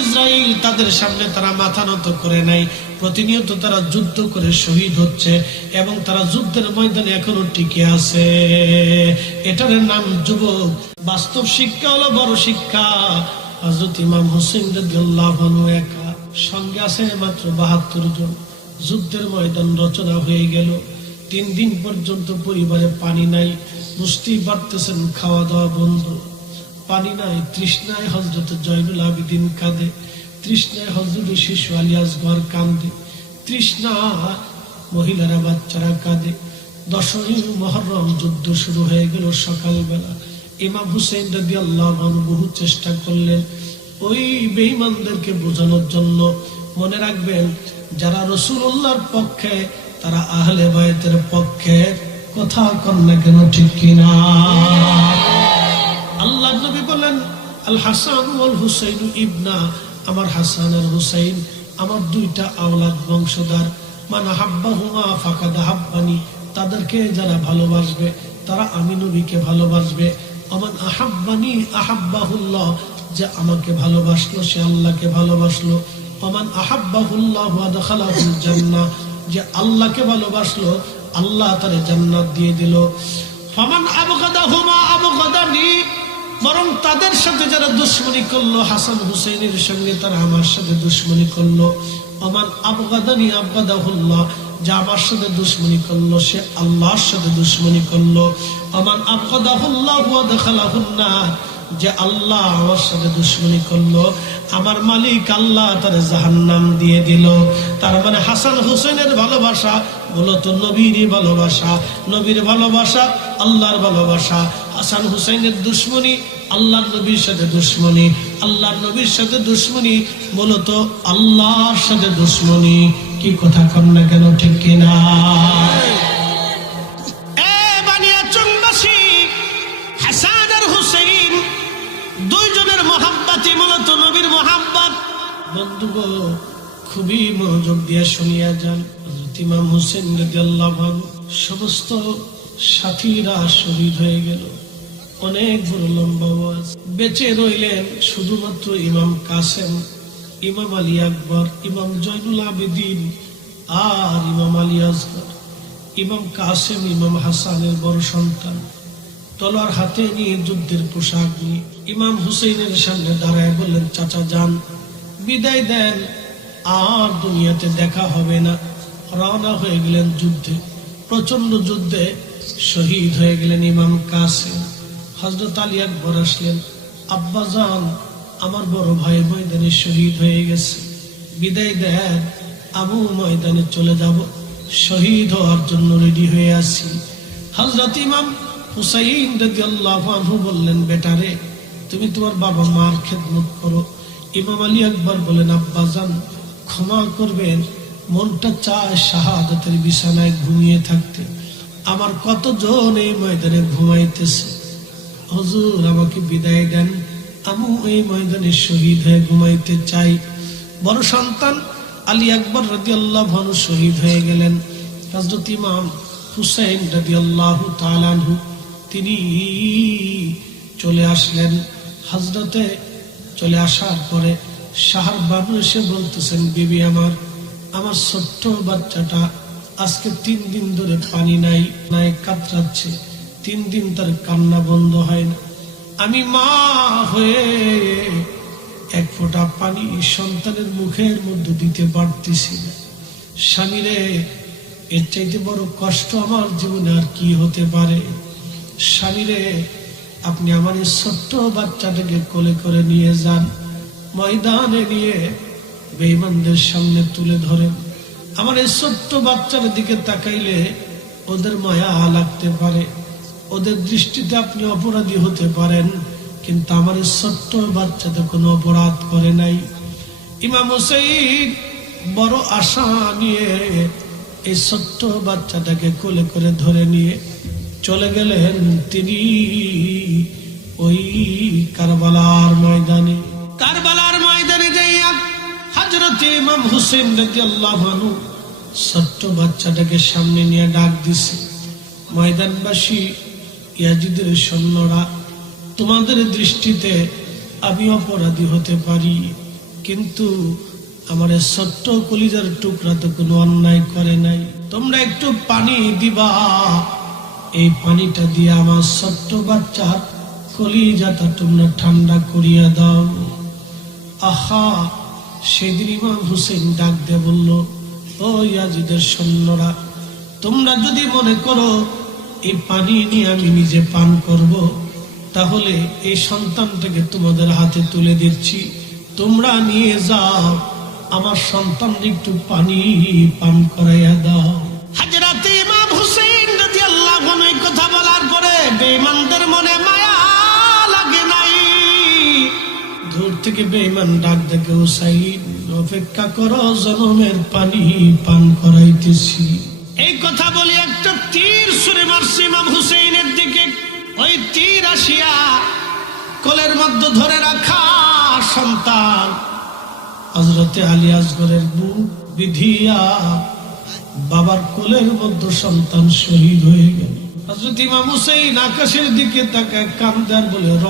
Israel তাদের সামনে তারা মাথা নত করে নাই। প্রতিনিয়ত তারা যুদ্ধ করে শহীদ হচ্ছে এবং তারা যুদ্ধের ময়দানে এখনও টিকে আছে। এটার নাম যুবক, বাস্তব শিক্ষা হলো বড় শিক্ষা। হজরত ইমাম হোসেন একা, সঙ্গে আছে মাত্র বাহাত্তর জন। যুদ্ধের ময়দান রচনা হয়ে গেল। তিন দিন পর্যন্ত পরিবারে পানি নাই বুঝতেই পারতেছেন খাওয়া দাওয়া বন্ধ। পানি নাই তৃষ্ণায় হজরত জয়নুল আবিদিন কাঁদে, তৃষ্ণায় হজরত শিশু আলিয়াস ঘর কান্দে তৃষ্ণা মহিলারা বাচ্চারা কাঁদে। দশমী মহরম যুদ্ধ শুরু হয়ে গেল সকালবেলা। ইমাম হুসেন রাদি আল্লাহ বহু চেষ্টা করলেন ওই বেঈমানদেরকে বোঝানোর জন্য। মনে রাখবেন, যারা রসুল্লাহর পক্ষে, তারা আহলে বায়তের পক্ষে কথা কর না কেন, ঠিক কিনা? আল্লাহ নবী বলেন, আল হাসান ওয়াল হুসাইন ইবনা। আমার হাসান আর হুসাইন আমার দুইটা আওলাদ বংশধর। মান হাব্বাহুমা ফাকাদ হাব্বানি। তাদেরকে যারা ভালোবাসবে, তারা আমি নবীকে ভালোবাসবে। আমান আহাব্বানি আহাব্বাহুল্লাহ। যে আমাকে ভালোবাসলো, সে আল্লাহকে ভালোবাসলো। আমান আহাব্বাহুল্লাহ ওয়া দাখালাহুল জান্নাহ। যে আল্লাহকে ভালোবাসলো, আল্লাহ তারে জান্নাত দিয়ে দিল। ফামান আবগাদাহুমা আবগাদানি বরং তাদের সাথে যারা দুশ্মনী করল, হাসান হুসেনের সঙ্গে তারা আমার সাথে দুশ্মনী করল। আমান আবগাদানি আবগাদাহুল্লাহ, যে আমার সাথে দুশ্মনী করল, সে আল্লাহর সাথে দুশ্মনী করল। আমান আবগাদাহুল্লাহ দাখালাহুন্নার, যে আল্লাহ আমার সাথে দুশ্মনী করল। আমার মালিক আল্লাহ তার জাহান্নাম দিয়ে দিল। তার মানে হাসান হুসেনের ভালোবাসা, মূলত নবীর ভালোবাসা। নবীর ভালোবাসা, আল্লাহর ভালোবাসা। হাসান হুসেনের দুশ্মনী আল্লাহ নবীর সাথে দুশ্মনী আল্লাহ নবীর সাথে দুশ্মনী, মূলত আল্লাহর সাথে দুশ্মনী। কি কথা কর না কেন, ঠিক কিনা দুইজনের নবীর বন্ধুগো, খুবই মনোযোগ দিয়ে শুনিয়া যান হুসেন আনহু। সমস্ত সাথীরা শহীদ হয়ে গেল। অনেক বড় লম্বা ওয়াজ। বেঁচে রইলেন শুধুমাত্র ইমাম কাসেম, ইমাম আলী আকবর, ইমাম জয়নুল আবেদিন আর ইমাম আলী আসগর ইমাম কাসেম, ইমাম হাসানের বড় সন্তান। তলোয়ার হাতে নিয়ে যুদ্ধের পোশাক নিয়ে ইমাম হুসেইনের সামনে দাঁড়ায় বললেন, চাচা যান, বিদায় দেন, আর দুনিয়াতে দেখা হবে না। রওনা হয়ে গেলেন যুদ্ধে প্রচণ্ড যুদ্ধে শহীদ হয়ে গেলেন ইমাম কাসেম। হজরত আলী একবার আসলেন, আব্বা যান আমার বড় ভাই ময়দানে শহীদ হয়ে গেছে। বিদায় দেন, আবু ময়দানে চলে যাব। শহীদ হওয়ার জন্য রেডি হয়ে আছি। হজরত ইমাম হুসাইন রাদিয়াল্লাহু আনহু বললেন বেটারে তুমি তোমার বাবা মার খেদমত করো। ইমাম আলী একবার বলেন আব্বা যান ক্ষমা করবেন, মনটা চায় শাহাদাতের বিছানায় ঘুমিয়ে থাকতে। আমার কতজন এই ময়দানে ঘুমাইতেছে? হজুর আমাকে বিদায় দেন। আমি এই ময়দানে শহীদ হয়ে ঘুমাইতে চাই। বড় সন্তান আলী আকবর রাজি আল্লাহ ভানু শহীদ হয়ে গেলেন। হজরত ইমাম হুসাইন রাজি আল্লাহ তালানহু তিনি চলে আসলেন। হজরতে চলে আসার পরে সাহার বাবু এসে বলতেছেন, বিবি আমার আমার ছোট্ট বাচ্চাটা আজকে তিন দিন ধরে পানি নাই নাই কাতরাচ্ছে। তিন দিন তার কান্না বন্ধ হয় না। আমি মা হয়ে এক ফোঁটা পানি সন্তানের মুখের মধ্যে দিতে পারতেছি না। স্বামীরে, এর চাইতে বড় কষ্ট আমার জীবনে আর কি হতে পারে? স্বামীরে, আপনি আমার এই ছোট্ট বাচ্চাটাকে কোলে করে নিয়ে যান, ময়দানে নিয়ে বেইমানদের সামনে তুলে ধরেন। আমার এই ছোট্ট বাচ্চার দিকে তাকাইলে ওদের মায়া লাগতে পারে। ওদের দৃষ্টিতে আপনি অপরাধী হতে পারেন, কিন্তু আমার ছোট্ট বাচ্চাতে কোনো অপরাধ করে নাই। ইমাম হুসেইন বড় আশা নিয়ে এই ছোট্ট বাচ্চাটাকে কোলে করে ধরে নিয়ে চলে গেলেন তিনি ওই কারবালার ময়দানে। কারবালার ময়দানে যাইয়া হজরত ইমাম হুসেন রাজি আল্লাহ ছোট্ট বাচ্চাটাকে সামনে নিয়ে ডাক দিছে। ময়দানবাসী ইয়াজিদের সৈন্যরা তোমাদের দৃষ্টিতে আমি অপরাধী হতে পারি, কিন্তু আমার ছোট্ট কলিজার টুকরা তো কোনো অন্যায় করে নাই। তোমরা একটু পানি দিবা। এই পানিটা দিয়ে আমার ছোট্ট বাচ্চার কলিজাটা তোমরা ঠান্ডা করিয়া দাও। আহা, সেদিন ইমাম হুসেন ডাক দিয়ে বলল, ও ইয়াজিদের সৈন্যরা, তোমরা যদি মনে করো এই পানি নিয়ে আমি নিজে পান করব তাহলে এই সন্তানটাকে তোমাদের হাতে তুলে দিচ্ছি। তোমরা নিয়ে যাও আমার সন্তান একটু পানি পান করাইয়া দাও। হাজরাতে ইমাম হুসেন যদি আল্লাহ কথা বলার পরে বেঈমানদের মনে মায়া লাগে নাই। দূর থেকে বেঈমান ডাক দেখে হুসাইন অপেক্ষা করো জনমের পানি পান করাইতেছি। এই কথা বলি একটা তীর সুরে মারছে ইমাম হুসেইনের দিকে। ওই তীর আসিয়া কোলের মধ্যে ধরে রাখা সন্তান। হজরতে আলী আসগরের বুক বিধিয়া বাবার কোলের মধ্যে সন্তান শহীদ হয়ে গেল। হজরত ইমাম হুসেইন আকাশের দিকে তাকে কান্দার বলে র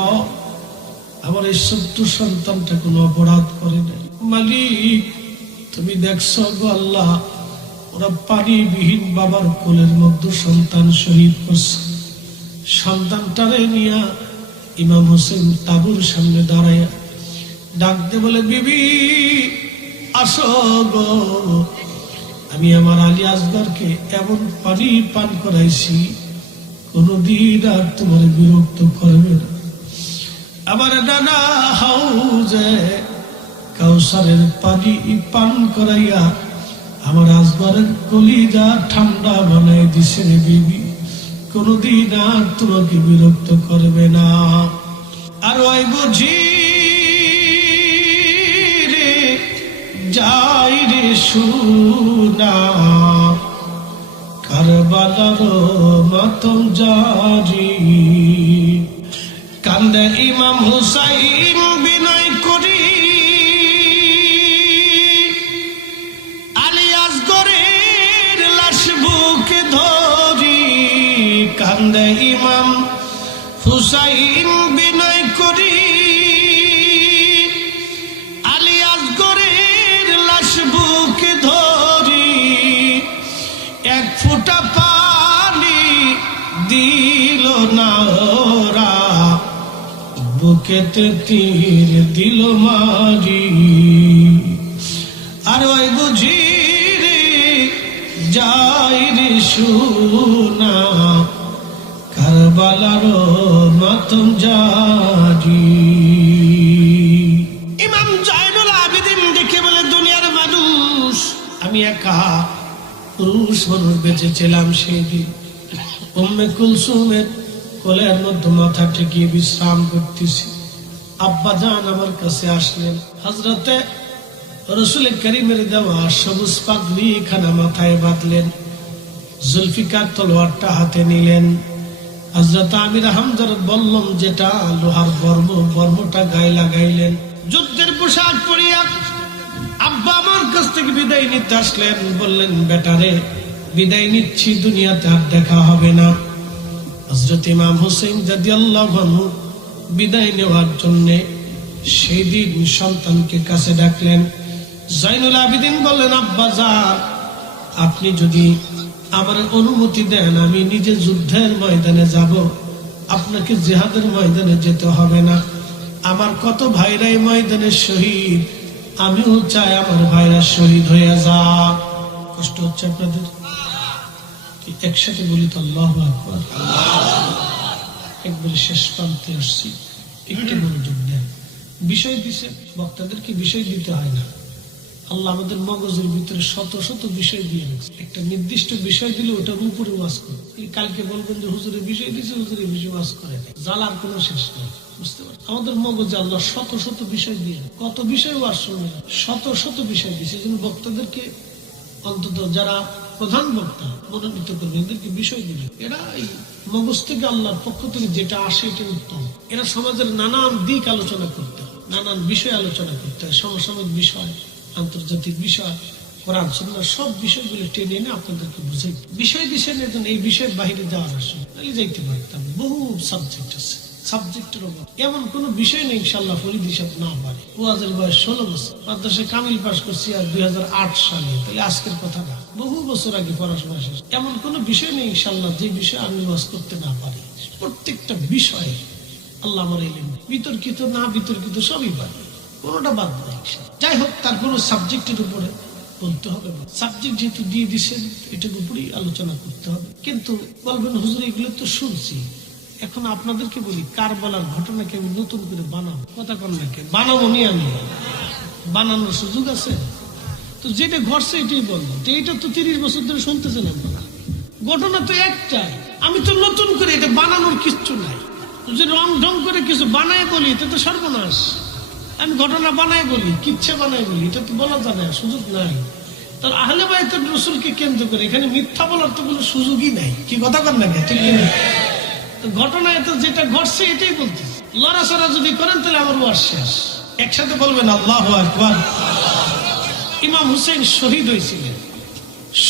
আমার এই সত্য সন্তানটা কোনো অপরাধ করে নাই। মালিক, তুমি দেখছ গো আল্লাহ ওরা পানিবিহীন বাবার কোলের মধ্যে সন্তান শহীদ করছে। সন্তানটারে নিয়া ইমাম হোসেন তাবুর সামনে দাঁড়াইয়া ডাকতে বলে, বিবি, আসো আমি আমার আলী আসগরকে এমন পানি পান করাইছি, কোনদিন আর তোমার বিরক্ত করবে না। আমার নানা হাউজে কাউসারের পানি পান করাইয়া আমার আসবারের কলিজা ঠান্ডা বানাই দিছে বিবি। কোনদিন আর তোমাকে বিরক্ত করবে না। আর ওই বুঝি রে, যাই রে শুনা কারবালার মাতম জারি। কান্দে ইমাম হুসাইন হুসাইন বিনয় করি। আলিয়াস গরের লাশ বুকে ধরি। এক ফোঁটা পানি দিল না ওরা বুকেতে তীর দিল মারি। আর ওই বুঝি রে যাই রে শুনা কারবালার মাতম জারি ইমাম জয়নুল আবেদিন দেখে বলে, দুনিয়ার মানুষ, আমি একা পুরুষ মানুষ বেঁচেছিলাম সেই দিন উম্মে কুলসুমের কোলের মধ্যে মাথা ঠেকিয়ে বিশ্রাম করতেছি। আব্বা জান আমার কাছে আসলেন। হজরতে রসুল করিমের দেওয়া সবুজ পাগড়ি খানা মাথায় বাঁধলেন। জুলফিকার তলোয়ারটা হাতে নিলেন। হজরত আমির হামদার বললাম, যেটা লোহার বর্ম, বর্মটা গায়ে লাগাইলেন। যুদ্ধের পোশাক পরিয়া আব্বা আমার কাছ থেকে বিদায় নিতে আসলেন। বললেন বেটারে বিদায় নিচ্ছি, দুনিয়াতে আর দেখা হবে না। হজরত ইমাম হোসেন দাদি আল্লাহ বিদায় নেওয়ার জন্যে সেই দিন সন্তানকে কাছে ডাকলেন। জাইনুল আবিদিন বললেন, আব্বা যা আপনি যদি আমার অনুমতি দেন, আমি নিজে যুদ্ধের ময়দানে যাব। আপনাকে জেহাদের ময়দানে যেতে হবে না। আমার কত ভাইরাই ময়দানে শহীদ, আমিও চাই আমার ভাইরা শহীদ হয়ে যা কষ্ট হচ্ছে আপনাদের? একসাথে বলি তো আল্লাহ একবারে শেষ প্রান্তে আসছি, একটু মনোযোগ দেন। বিষয় দিছে, বক্তাদেরকে বিষয় দিতে হয় না। আল্লাহ আমাদের মগজের ভিতরে শত শত বিষয় দিয়ে রেখেছে। একটা নির্দিষ্ট বিষয় দিলে ওটার উপরে ওয়াজ করে। কালকে বলবেন যে হুজুরের বিষয় দিছে হুজুরের বিষয় ওয়াজ করে জ্বালার কোনো শেষ নেই। বুঝতে পারছেন? আমাদের মগজে আল্লাহ শত শত বিষয় দিয়ে কত বিষয় ওয়াজ শুনে শত শত বিষয় দিয়েছে। এই জন্য বক্তাদেরকে অন্তত যারা প্রধান বক্তা, মনোনীত করবেন, এদেরকে বিষয় দিবেন। এরা এই মগজ থেকে আল্লাহর পক্ষ থেকে যেটা আসে এটা উত্তম। এরা সমাজের নানান দিক আলোচনা করতে হয়, নানান বিষয় আলোচনা করতে হয়, সমসাময়িক বিষয়। আন্তর্জাতিক বিষয়, কোরআন, সুন্নাহ, সব বিষয়গুলো টেনে এনে আপনাদেরকে বুঝাই বিষয় দিচ্ছেন এখন এই বিষয়ের বাইরে যাওয়ার আসে। তাহলে যাইতে পারতাম। বহু সাবজেক্ট আছে। সাবজেক্টের উপর এমন কোন বিষয় নেই ইনশাল্লাহ না পারে। বয়স ষোলো বছর। মাদ্রাসায় কামিল পাশ করছি আর দুই হাজার আট সালে। তাহলে আজকের কথা না বহু বছর আগে পড়াশোনা শেষ। এমন কোন বিষয় নেই ইনশাল্লাহ যে বিষয়ে আমি করতে না পারি। প্রত্যেকটা বিষয়ে আল্লাহ আমার এলেন। বিতর্কিত, না বিতর্কিত, সবই পারি। কোনোটা বাদ নাই। যাই হোক তার কোনো সাবজেক্টের উপরে বলতে হবে সাবজেক্ট যেহেতু দিয়ে দিছেন এটার উপরেই আলোচনা করতে হবে। কিন্তু বলবেন হুজুর এগুলো তো শুনছি। এখন আপনাদেরকে বলি কার বলার ঘটনাকে আমি নতুন করে বানাবো। কথা কন নাকি বানাবো নি আমি। বানানোর সুযোগ আছে? তো যেটা ঘটছে এটাই বলব। তো এটা তো তিরিশ বছর ধরে শুনতেছেন আপনারা। ঘটনা তো একটাই। আমি তো নতুন করে এটা বানানোর কিচ্ছু নাই। যদি রং ঢং করে কিছু বানায় বলি এটা তো সর্বনাশ। আমি ঘটনা বানাই বলি, কিচ্ছে বানাই বলি, এটা তো বলা না, সুযোগ নাই। তার আহলে বাইতের রসুলকে কেন্দ্র করে এখানে মিথ্যা বলার তো কোনো সুযোগই নাই। কি কথা কর না? ঠিক কি না? তো ঘটনায় তো যেটা ঘটছে, এটাই বলতেছে। লড়াচড়া যদি করেন, তাহলে আমার ওয়ার শেষ। একসাথে বলবেন, আল্লাহ আকবার। ইমাম হুসেন শহীদ হয়েছিলেন।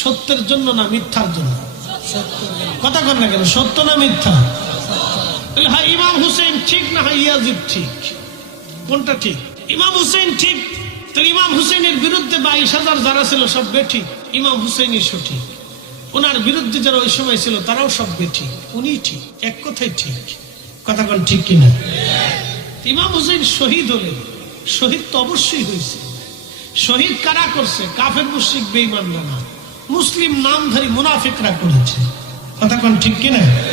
সত্যের জন্য না মিথ্যার জন্য? কথা কর না কেন? সত্য না মিথ্যা? তাহলে হ্যাঁ ইমাম হুসেন ঠিক না হয়, ইয়াজিদ ঠিক? কোনটা ঠিক? ইমাম হুসেন ঠিক, তো ইমাম হুসেনের বিরুদ্ধে বাইশ হাজার যারা ছিল সব বেঠিক। ইমাম হুসেনই সঠিক। ওনার বিরুদ্ধে যারা ওই সময় ছিল, তারাও সব বেঠিক। উনি ঠিক, এক কথাই ঠিক। কথা কোন ঠিক কিনা? ইমাম হুসেন শহীদ হলেন। শহীদ তো অবশ্যই হয়েছে। শহীদ কারা করছে? কাফের, মুশ্রিক বেইমানরা না মুসলিম নামধারী মুনাফিকরা করেছে। কথা কোন ঠিক কিনা?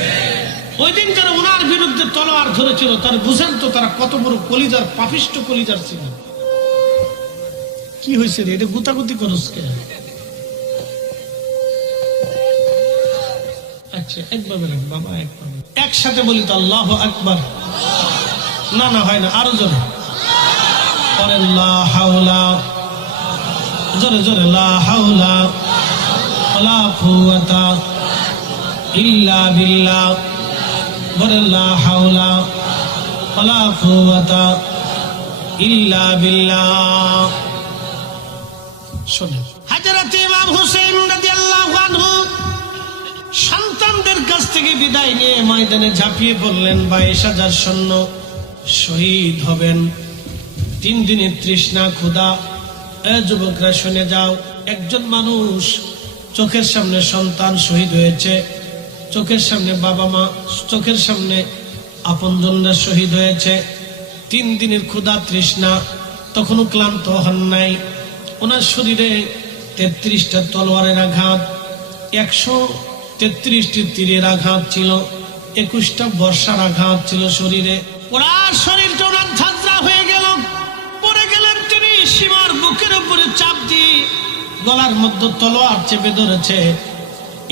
ওই দিন যারা ওনার বিরুদ্ধে তলোয়ার ধরেছিল, তার বুঝেন তো তারা কত বড় কলিজার, পাপিষ্ট কলিজার ছিল। কি হয়েছে রে? এটা গুতাগুতি করস কে? আচ্ছা একভাবে রাখ বাবা একভাবে একসাথে বলি তো আল্লাহ আকবার। না না, হয় না, আরও জোরে। জোরে জোরে, লা কুওয়াতা ইল্লা বিল্লাহ। সন্তানদের কাছ থেকে বিদায় নিয়ে ময়দানে ঝাঁপিয়ে পড়লেন বাইশ হাজার সৈন্য শহীদ হবেন। তিন দিনের তৃষ্ণা, ক্ষুধা, এ যুবকরা শুনে যাও, একজন মানুষ চোখের সামনে সন্তান শহীদ হয়েছে। চোখের সামনে বাবা মা, চোখের সামনে আপনজনরা শহীদ হয়েছে। তিন দিনের ক্ষুধা তৃষ্ণা, তখনও ক্লান্ত হন নাই। ওনার শরীরে তেত্রিশটা তলোয়ারের আঘাত, একশো তেত্রিশটি তীরের আঘাত ছিল, একুশটা বর্ষার আঘাত ছিল শরীরে। ওনার শরীরটা ওনার ঝাঁঝরা হয়ে গেল। পড়ে গেলেন তিনি সীমার বুকের উপরে চাপ দিয়ে, গলার মধ্যে তলোয়ার চেপে ধরেছে।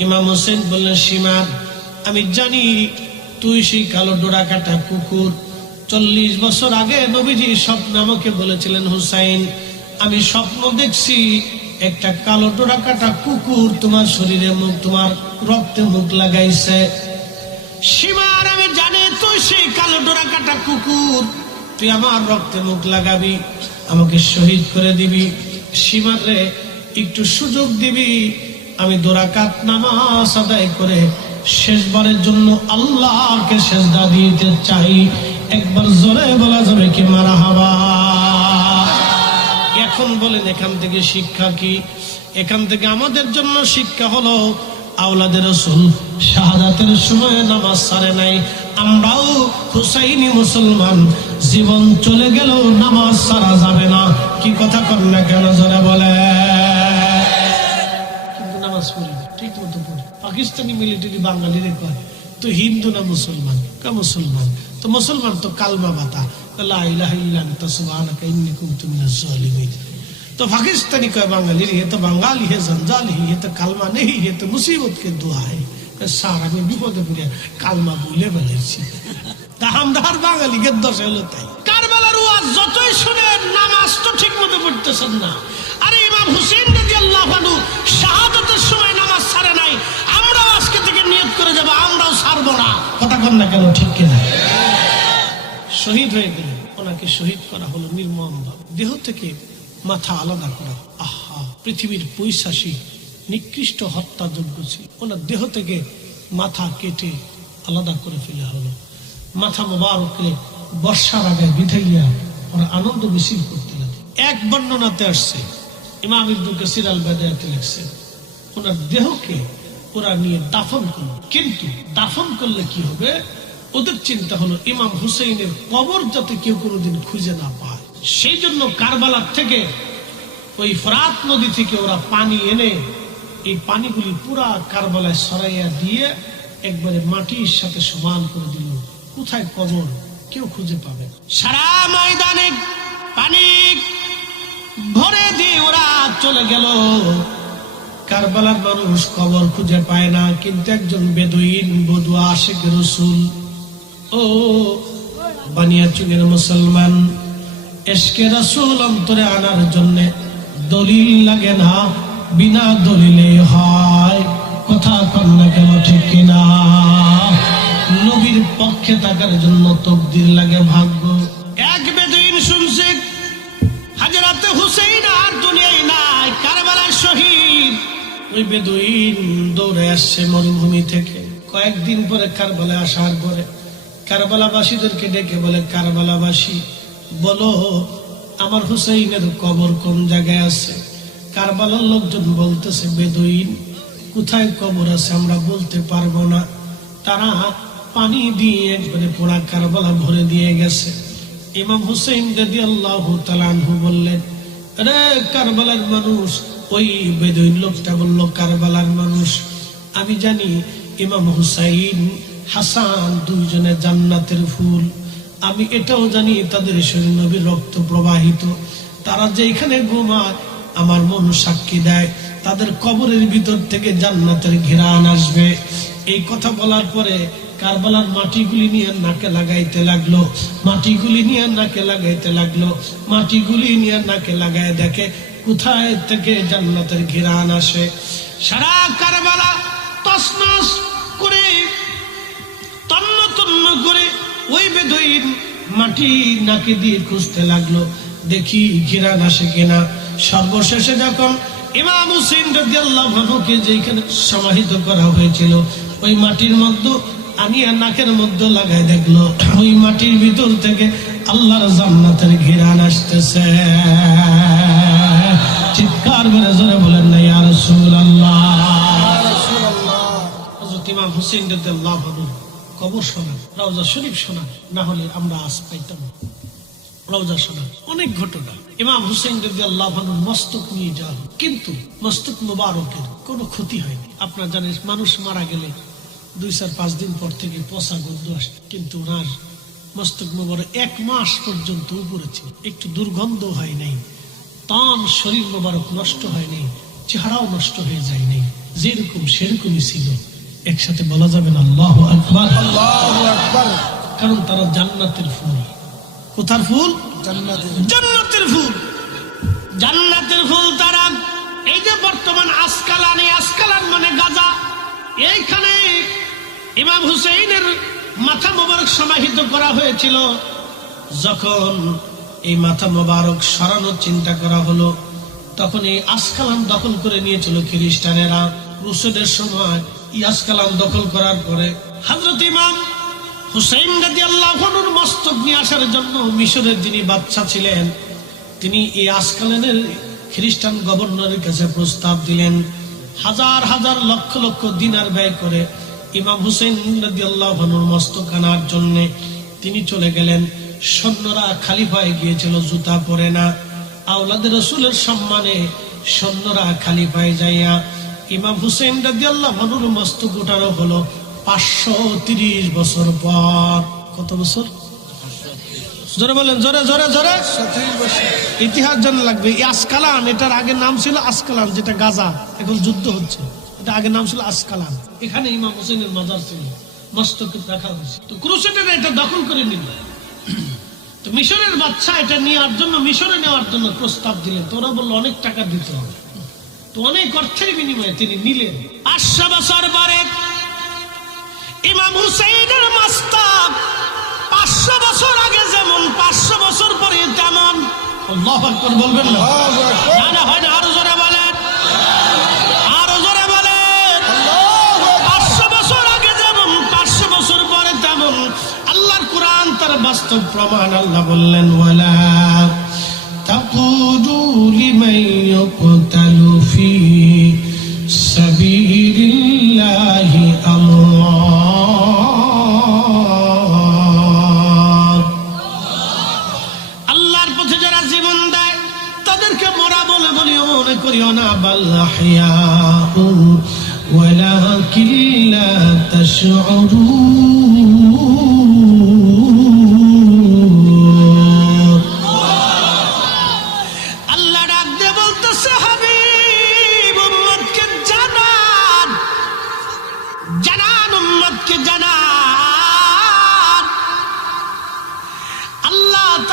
ইমাম হোসেন বললেন সীমার আমি জানি তুই সেই কালো ডোরা কাটা কুকুর। চল্লিশ বছর আগে নবীজি স্বপ্ন আমাকে বলেছিলেন, হুসাইন, আমি স্বপ্ন দেখছি একটা কালো ডোরা কাটা কুকুর তোমার শরীরে মুখ, তোমার রক্তে মুখ লাগাইছে। সীমার আমি জানি তুই সেই কালো ডোরা কাটা কুকুর। তুই আমার রক্তে মুখ লাগাবি, আমাকে শহীদ করে দিবি। সীমার একটু সুযোগ দিবি আমি দোরাকাত নামাজ আদায় করে শেষবারের জন্য আল্লাহকে শেষদা দিতে চাই। একবার জোরে বলা যাবে কি মারা হাবা? এখন বলেন, এখান থেকে শিক্ষা কি? এখান থেকে আমাদের জন্য শিক্ষা হলো, আওলাদের রসুল শাহাদাতের সময় নামাজ সারে নাই। আমরাও হুসাইনি মুসলমান, জীবন চলে গেল নামাজ সারা যাবে না। কি কথা কর না কেন? যারা বলে পাকিস্তানি মিলিটারি বাঙালিরে কয়, তো হিন্দু না মুসলমান? কে, মুসলমান। তো মুসলমান তো কালমা বাতা তো পাকিস্তানি কয় বাঙালি হে তো বাঙালি, হে জঞ্জাল, হে তো কালমা নেই হে তো মুসিবত কে দোয়া হে। স্যার আমি বিপদে পড়ে কালমা বলে তা আমদার বাঙালিকে দশ হলো তাই। কারবালার ওয়াজ যতই শুনেন, নামাজ তো ঠিক মতো পড়তেছেন না। আরে ইমাম হুসেন কথা না কেন, ঠিক কিনা? শহীদ হয়ে গেলেন ওনাকে শহীদ করা হলো নির্মম দেহ থেকে মাথা আলাদা করা। আহা, পৃথিবীর পৈশাসী, নিকৃষ্ট হত্যাযোগ্য ছিল। ওনার দেহ থেকে মাথা কেটে আলাদা করে ফেলা হলো। মাথা মোবারকরে বর্ষার আগে বিধাইয়া ওরা আনন্দ মিছিল করতে লাগে এক বর্ণনাতে আসছে, ইমাম ইবনু কাসির আল বাদায়াতে লিখছেন ওনার দেহকে ওরা নিয়ে দাফন করল কিন্তু দাফন করলে কি হবে? ওদের চিন্তা হলো ইমাম হুসেইনের কবর যাতে কেউ কোনোদিন খুঁজে না পায়। সেই জন্য কারবালার থেকে ওই ফরাত নদী থেকে ওরা পানি এনে এই পানিগুলি পুরা কারবালায় সরাইয়া দিয়ে একবারে মাটির সাথে সমান করে দিল। কোথায় কবর? কেউ খুঁজে পাবে সারা ময়দানে পানি ভরে দিয়ে ওরা চলে গেল। কারবালার মানুষ কবর খুঁজে পায় না, কিন্তু একজন বেদুইন বধুয়া আশেক রসুল। ও বানিয়া চুগের মুসলমান এসকে রসুল অন্তরে আনার জন্য দলিল লাগে না, বিনা দলিলে হয়, কথা কন্যা কেন ঠিক কিনা? নবীর পক্ষে থাকার জন্য তকদির লাগে ভাগ্য। এক বেদুইন শুনছে, হাজরাতে হুসেইন ওই বেদুইন দৌড়ে আসছে মরুভূমি থেকে। কয়েকদিন পরে কারবালা আসার পরে কারবালাবাসীদেরকে ডেকে বলে, কারবালাবাসী, বলো, আমার হুসেইনের কবর কোন জায়গায় আছে? কারবালার লোকজন বলতেছে, বেদুইন, কোথায় কবর আছে আমরা বলতে পারব না। তারা পানি দিয়ে একবারে পোড়া কারবালা ভরে দিয়ে গেছে। ইমাম হুসেইন রাজি আল্লাহ তালানহু বললেন, রে কারবালার মানুষ ওই বেদুইন লোকটা বলল, কারবালার মানুষ, আমি জানি ইমাম হুসাইন, হাসান দুইজনে জান্নাতের ফুল। আমি এটাও জানি তাদের শরীর নবীর রক্ত প্রবাহিত। তারা যে এখানে ঘুমায়, আমার মন সাক্ষী দেয়। তাদের কবরের ভিতর থেকে জান্নাতের ঘেরান আসবে। এই কথা বলার পরে কারবালার মাটিগুলি নিয়ে নাকে লাগাইতে লাগল, মাটিগুলি নিয়ে নাকে লাগাইতে লাগল, মাটিগুলি নিয়ে নাকে লাগায় দেখে কোথায় থেকে জান্নাতের ঘিরান আসে। সারা কারবালা তসনস করে তন্ন তন্ন করে ওই বেদইন মাটি নাকে দিয়ে খুঁজতে লাগল, দেখি ঘিরান আসে কিনা। সর্বশেষে যখন ইমাম হুসেন রাদিয়াল্লাহু আনহুকে যেখানে সমাহিত করা হয়েছিল, ওই মাটির মধ্যে আনিয়া নাকের মধ্যে লাগাই দেখল, ওই মাটির ভিতর থেকে আল্লাহর জান্নাতের ঘিরান আসতেছে। চিৎকার মেরে জোরে বলেন না, ইয়া রাসূলুল্লাহ। হযরত কবর শোনা শোনা না হলে আমরা আজ শোনা অনেক ঘটনা। মস্তক নিয়ে কিন্তু মস্তক মোবারকের কোনো ক্ষতি হয়নি। আপনার জানেন, মানুষ মারা গেলে দুই চার পাঁচ দিন পর থেকে পচা গন্ধ আসে কিন্তু ওনার মস্তক মোবারক এক মাস পর্যন্ত উপরে ছিল। একটু দুর্গন্ধ হয় নাই তান শরীর মোবারক নষ্ট হয় নাই চেহারাও নষ্ট হয়ে যায় নাই যেরকম সেরকমই ছিল। একসাথে বলা যাবে না আল্লাহ আকবার। কারণ তারা জান্নাতের ফুল। কোথার ফুল? জান্নাতের। ফুল। জান্নাতের ফুল তারা এই যে বর্তমান আসকালান এই আসকালান মানে গাজা। এইখানে ইমাম হুসেইনের মাথা মোবারক সমাহিত করা হয়েছিল। যখন এই মাথা মোবারক সরানোর চিন্তা করা হলো তখন এই আসকালান দখল করে নিয়েছিল খ্রিস্টানেরা। ক্রুসেডের সময় এই আসকালান দখল করার পরে হজরত ইমাম হুসেইন রাজি আল্লাহনুর মস্তক নিয়ে আসার জন্য মিশরের যিনি বাচ্চা ছিলেন, তিনি এই আসকালানের খ্রিস্টান গভর্নরের কাছে প্রস্তাব দিলেন, হাজার হাজার লক্ষ লক্ষ দিনার ব্যয় করে ইমাম হুসেন আল্লাহনুর মস্তক আনার জন্য তিনি চলে গেলেন। সৈন্যরা খালি পায়ে গিয়েছিল, জুতা পরে না। আওলাদের রসুলের সম্মানে সৈন্যরা খালি পায়ে যাইয়া ইমাম হুসেন রাজি আল্লাহনুর মস্তক উঠানো হলো পাঁচশো তিরিশ বছর পর। কত বছর? জোরে বলেন, জোরে জোরে জোরে। ইতিহাস জানা লাগবে, এই আসকালান, এটার আগে নাম ছিল আসকালান, যেটা গাজা, এখন যুদ্ধ হচ্ছে। এটা আগে নাম ছিল আসকালান। এখানে ইমাম হোসেনের মাজার ছিল মস্তক রাখা হয়েছে। তো ক্রুসেডের এটা দখল করে নিল। তো মিশরের বাচ্চা এটা নেওয়ার জন্য মিশরে নেওয়ার জন্য প্রস্তাব দিলেন। তো ওরা বলল অনেক টাকা দিতে হবে। তো অনেক অর্থের বিনিময়ে তিনি নিলেন। পাঁচশো বছর পরে ইমাম হুসেইনের মাস্তাব পাঁচশো বছর আগে যেমন পাঁচশো বছর পরে তেমন। বলবেন না না হয় না আরও জোরে বলেন। বাস্তব প্রমাণ আল্লাহ বললেন ওয়ালা تقولوا لمن يقتل في سبيل الله أموات আল্লাহর পথে যারা জীবন দেয় তাদেরকে মরা বলে বলিও মনে করিও না বাল্লাহিয়া ولكن لا تشعرون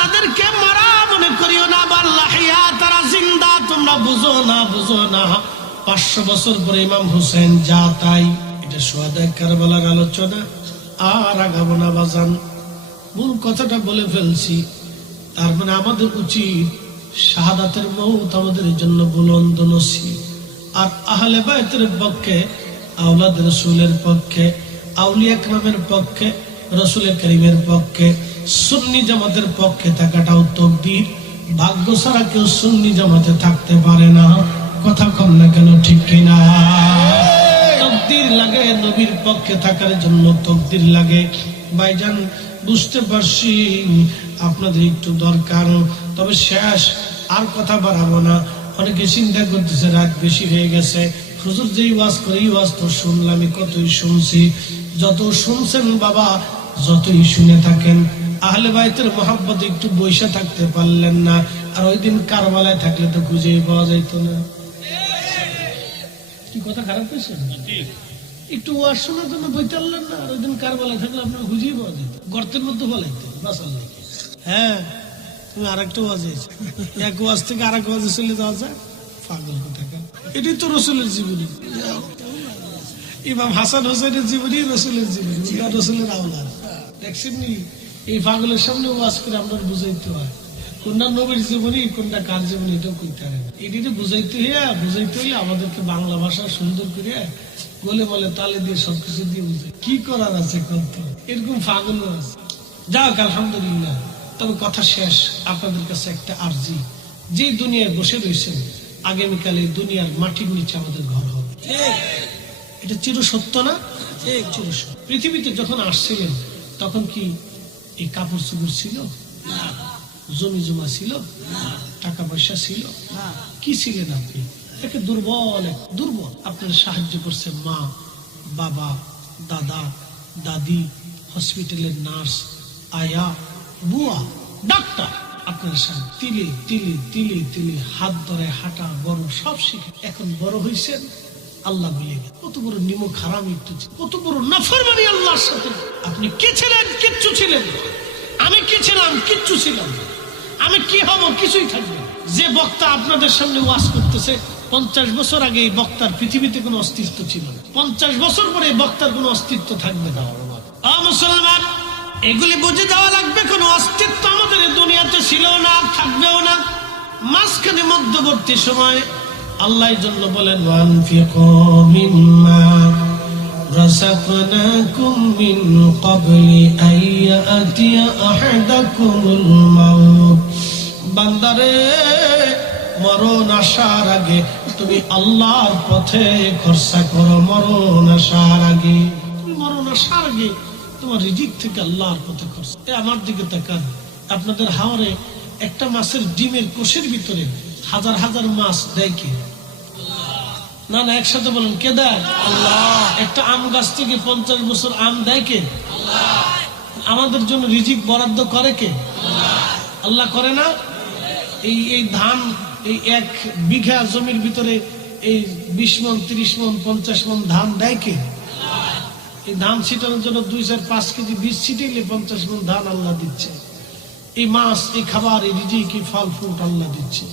তাদেরকে মারা মনে করিও না বাল্লাহিয়া তারা জিন্দা, তোমরা বুঝো না বুঝো না। পাঁচশো বছর পরে ইমাম হুসেন যা তাই, এটা সোয়াদায় কারবালার আলোচনা। আর আগাবো না বাজান। মূল কথাটা বলে ফেলছি, তার মানে আমাদের উচিত শাহাদাতের মৌত আমাদের জন্য বুলন্দ নসি আর আহলে বায়তের পক্ষে আউলাদ রসুলের পক্ষে, আউলিয়া ক্রামের পক্ষে রসুল করিমের পক্ষে সুন্নি জামাতের পক্ষে থাকাটাও তকদির ভাগ্য ছাড়া কেউ সুন্নি জামাতে থাকতে পারে না। কথা কম না কেন, ঠিক কিনা? লাগে নবীর পক্ষে থাকার জন্য তকদির লাগে। ভাইজান, বুঝতে পারছি আপনাদের একটু দরকার, তবে শেষ আর কথা বাড়াবো না। অনেকে চিন্তা করতেছে, রাত বেশি হয়ে গেছে। হুজুর যেই ওয়াজ করে ওয়াজ তো শুনলামই কতই শুনছি। যত শুনছেন বাবা, যতই শুনে থাকেন। আহলে বাইতের মহাব্বত একটু বৈশা থাকতে পারলেন না। আর ওই দিন কারবালায় থাকলে তো খুঁজেই পাওয়া যাইতো না। কি কথা খারাপ হয়েছে একটু ওয়াজ শোনার জন্য বইতে পারলেন না, আর ওই দিন কারবালায় থাকলে আপনার খুঁজেই পাওয়া যেত গর্তের মধ্যে বলাইতে বাসার লাগে হ্যাঁ তুমি আরেকটা ওয়াজ এক ওয়াজ থেকে আরেক ওয়াজে চলে যাওয়া যায় পাগল কথা এটাই তো রসুলের জীবনী। ইমাম হাসান হোসেনের জীবনী রসুলের জীবনী রসুলের আওলাদ। দেখছেন নি? এই পাগলের সামনে ওয়াজ করে আমরা বুঝাইতে হয়। কোনটা নবীর জীবনী কোনটা কার জীবনী এটাও করতে না। এটিতে বুঝাইতে হইয়া বুঝাইতে হইলে আমাদেরকে বাংলা ভাষা সুন্দর করে গোলে বলে তালে দিয়ে সবকিছু দিয়ে বুঝে কি করার আছে কত এরকম পাগলও আছে। যাক আলহামদুলিল্লাহ। তবে কথা শেষ। আপনাদের কাছে একটা আর্জি। যে দুনিয়ায় বসে রয়েছেন আগামীকালে এই দুনিয়ার মাটির নিচে আমাদের ঘর হবে। এটা চির সত্য না পৃথিবীতে যখন আসছিলেন তখন কি এই কাপড় চুপড় ছিল? জমি জমা ছিল? টাকা পয়সা ছিল? কি ছিলেন আপনি? একে দুর্বল এক দুর্বল। আপনার সাহায্য করছে মা বাবা দাদা দাদি হসপিটালের নার্স আয়া বুয়া ডাক্তার। আপনার সাথে তিলে তিলে তিলে তিলে হাত ধরে হাঁটা বড় সব শিখে এখন বড় হয়েছেন আল্লাহ বলে গেল। কত বড় নিমক হারাম একটু। কত বড় নাফরমানি আল্লাহর সাথে আপনি কে ছিলেন, কিচ্ছু ছিলেন আমি কি ছিলাম, কিচ্ছু ছিলাম আমি কি হব, কিছুই থাকবে। যে বক্তা আপনাদের সামনে ওয়াজ করতেছে, পঞ্চাশ বছর আগে এই বক্তার পৃথিবীতে কোনো অস্তিত্ব ছিল না পঞ্চাশ বছর পরে এই বক্তার কোনো অস্তিত্ব থাকবে না মুসলমান, এগুলি বুঝে দেওয়া লাগবে, কোনো অস্তিত্ব আমাদের দুনিয়াতে ছিল না, থাকবেও না মাঝখানে মধ্যবর্তী সময় আল্লাহ জন্য বলেন ওয়ানফিকু মিম্মা رزقناكم من قبل أن يأتي أحدكم الموت বান্দারে মরণ আসার আগে তুমি আল্লাহর পথে খরচা করো মরণ আসার আগে তুমি মরণ আসার আগে তোমার রিজিক থেকে আল্লাহর পথে খরচা এ আমার দিকে তাকান আপনাদের হাওরে একটা মাছের ডিমের কোষের ভিতরে হাজার হাজার মাছ দেয় কি না না একসাথে বলেন কে দেয়? একটা আম গাছ থেকে পঞ্চাশ বছর আম দেয় কে? আমাদের জন্য রিজিক বরাদ্দ করে কে? আল্লাহ। করে না? এই এই ধান এই এক বিঘা জমির ভিতরে এই বিশ মন তিরিশ মন পঞ্চাশ মন ধান দেয় কে? এই ধান ছিটানোর জন্য দুই চার পাঁচ কেজি বীজ ছিটাইলে পঞ্চাশ মন ধান আল্লাহ দিচ্ছে। এই মাছ এই খাবার এই রিজিক এই ফল ফ্রুট আল্লাহ দিচ্ছে।